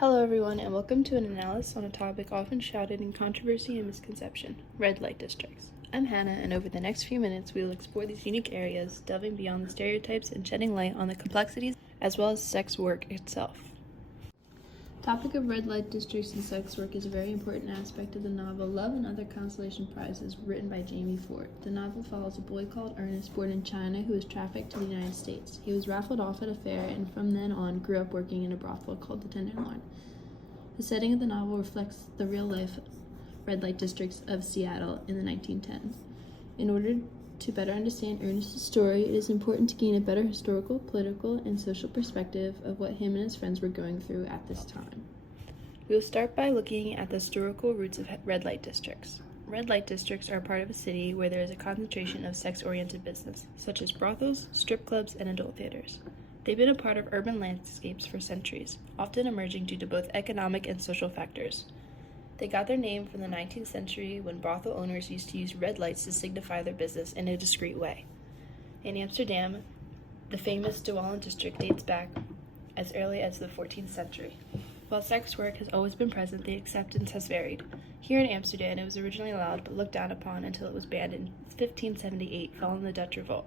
Hello everyone, and welcome to an analysis on a topic often shrouded in controversy and misconception, red light districts. I'm Hannah, and over the next few minutes we will explore these unique areas, delving beyond the stereotypes and shedding light on the complexities as well as sex work itself. The topic of red light districts and sex work is a very important aspect of the novel Love and Other Consolation Prizes, written by Jamie Ford. The novel follows a boy called Ernest, born in China, who was trafficked to the United States. He was raffled off at a fair and from then on grew up working in a brothel called the Tenderloin. The setting of the novel reflects the real-life red light districts of Seattle in the 1910s. In order to better understand Ernest's story, it is important to gain a better historical, political, and social perspective of what him and his friends were going through at this time. We will start by looking at the historical roots of red light districts. Red light districts are part of a city where there is a concentration of sex-oriented business, such as brothels, strip clubs, and adult theaters. They've been a part of urban landscapes for centuries, often emerging due to both economic and social factors. They got their name from the 19th century when brothel owners used to use red lights to signify their business in a discreet way. In Amsterdam, the famous De Wallen district dates back as early as the 14th century. While sex work has always been present, the acceptance has varied. Here in Amsterdam, it was originally allowed but looked down upon until it was banned in 1578 following the Dutch Revolt.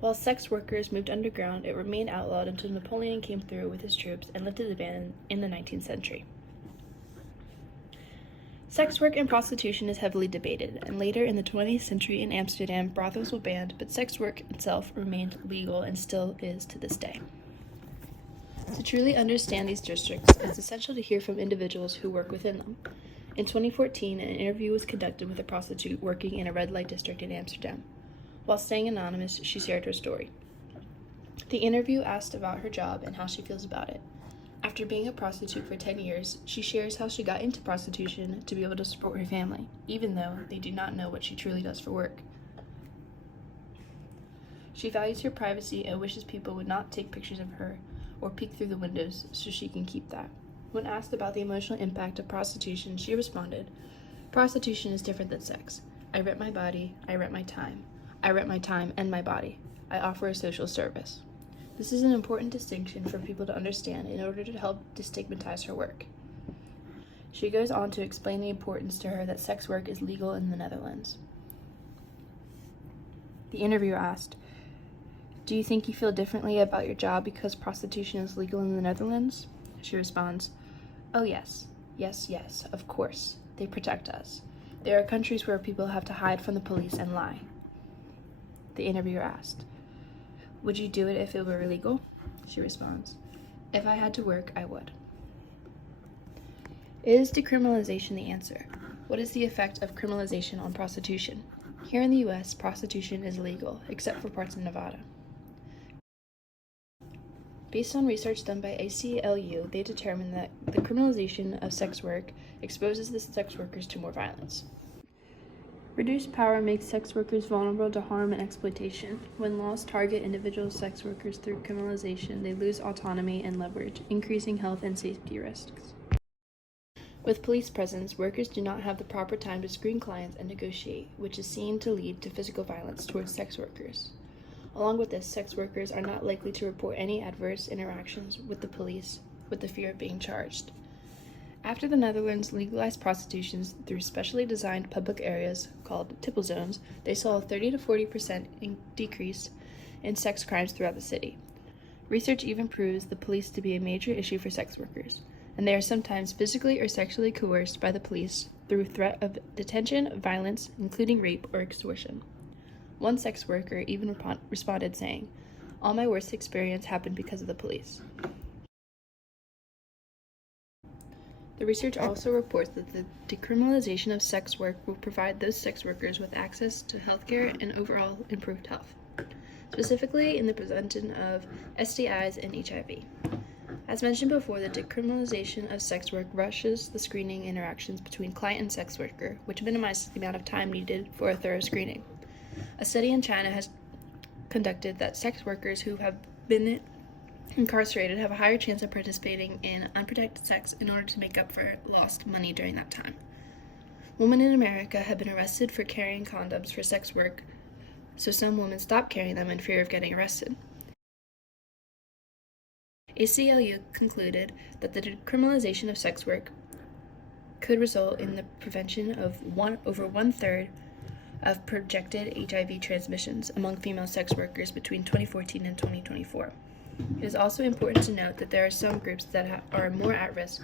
While sex workers moved underground, it remained outlawed until Napoleon came through with his troops and lifted the ban in the 19th century. Sex work and prostitution is heavily debated, and later in the 20th century in Amsterdam, brothels were banned, but sex work itself remained legal and still is to this day. To truly understand these districts, it's essential to hear from individuals who work within them. In 2014, an interview was conducted with a prostitute working in a red light district in Amsterdam. While staying anonymous, she shared her story. The interview asked about her job and how she feels about it. After being a prostitute for 10 years, she shares how she got into prostitution to be able to support her family, even though they do not know what she truly does for work. She values her privacy and wishes people would not take pictures of her or peek through the windows so she can keep that. When asked about the emotional impact of prostitution, she responded, "Prostitution is different than sex. I rent my body, I rent my time. I rent my time and my body. I offer a social service." This is an important distinction for people to understand in order to help destigmatize her work. She goes on to explain the importance to her that sex work is legal in the Netherlands. The interviewer asked, "Do you think you feel differently about your job because prostitution is legal in the Netherlands?" She responds, "Oh yes, yes, of course. They protect us. There are countries where people have to hide from the police and lie." The interviewer asked, "Would you do it if it were illegal?" She responds, "If I had to work, I would." Is decriminalization the answer? What is the effect of criminalization on prostitution? Here in the US, prostitution is illegal, except for parts of Nevada. Based on research done by ACLU, they determined that the criminalization of sex work exposes the sex workers to more violence. Reduced power makes sex workers vulnerable to harm and exploitation. When laws target individual sex workers through criminalization, they lose autonomy and leverage, increasing health and safety risks. With police presence, workers do not have the proper time to screen clients and negotiate, which is seen to lead to physical violence towards sex workers. Along with this, sex workers are not likely to report any adverse interactions with the police with the fear of being charged. After the Netherlands legalized prostitution through specially designed public areas called tipple zones, they saw a 30 to 40% decrease in sex crimes throughout the city. Research even proves the police to be a major issue for sex workers, and they are sometimes physically or sexually coerced by the police through threat of detention, violence, including rape or extortion. One sex worker even responded saying, "All my worst experience happened because of the police." The research also reports that the decriminalization of sex work will provide those sex workers with access to healthcare and overall improved health, specifically in the prevention of STIs and HIV. As mentioned before, the decriminalization of sex work rushes the screening interactions between client and sex worker, which minimizes the amount of time needed for a thorough screening. A study in China has conducted that sex workers who have been incarcerated have a higher chance of participating in unprotected sex in order to make up for lost money during that time. Women in America have been arrested for carrying condoms for sex work, so some women stop carrying them in fear of getting arrested. ACLU concluded that the decriminalization of sex work could result in the prevention of over one-third of projected HIV transmissions among female sex workers between 2014 and 2024. It is also important to note that there are some groups that are more at risk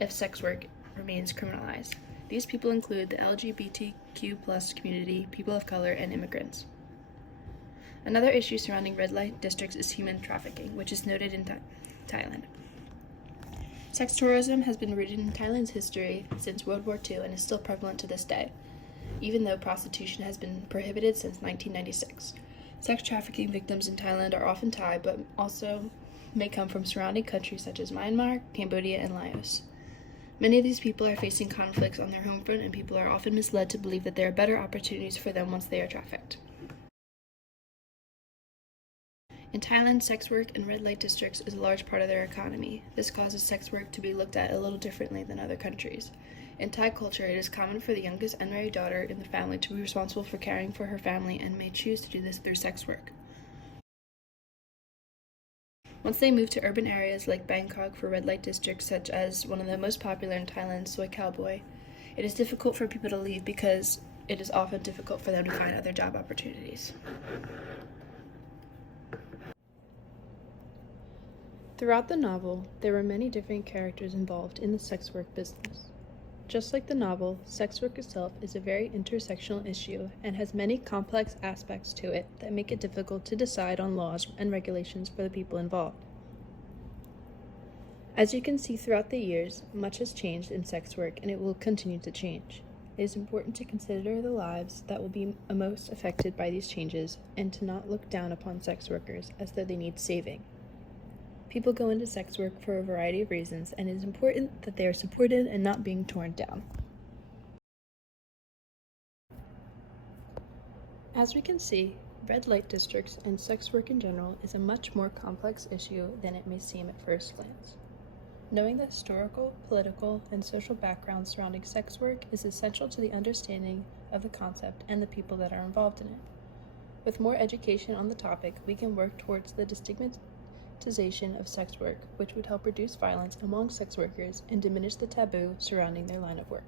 if sex work remains criminalized. These people include the LGBTQ+ community, people of color, and immigrants. Another issue surrounding red light districts is human trafficking, which is noted in Thailand. Sex tourism has been rooted in Thailand's history since World War II and is still prevalent to this day, even though prostitution has been prohibited since 1996. Sex trafficking victims in Thailand are often Thai, but also may come from surrounding countries such as Myanmar, Cambodia, and Laos. Many of these people are facing conflicts on their home front, and people are often misled to believe that there are better opportunities for them once they are trafficked. In Thailand, sex work in red light districts is a large part of their economy. This causes sex work to be looked at a little differently than other countries. In Thai culture, it is common for the youngest unmarried daughter in the family to be responsible for caring for her family and may choose to do this through sex work. Once they move to urban areas like Bangkok for red light districts such as one of the most popular in Thailand, Soi Khao Boi, it is difficult for people to leave because it is often difficult for them to find other job opportunities. Throughout the novel, there were many different characters involved in the sex work business. Just like the novel, sex work itself is a very intersectional issue and has many complex aspects to it that make it difficult to decide on laws and regulations for the people involved. As you can see throughout the years, much has changed in sex work and it will continue to change. It is important to consider the lives that will be most affected by these changes and to not look down upon sex workers as though they need saving. People go into sex work for a variety of reasons, and it is important that they are supported and not being torn down. As we can see, red light districts and sex work in general is a much more complex issue than it may seem at first glance. Knowing the historical, political, and social background surrounding sex work is essential to the understanding of the concept and the people that are involved in it. With more education on the topic, we can work towards the destigmatization of sex work, which would help reduce violence among sex workers and diminish the taboo surrounding their line of work.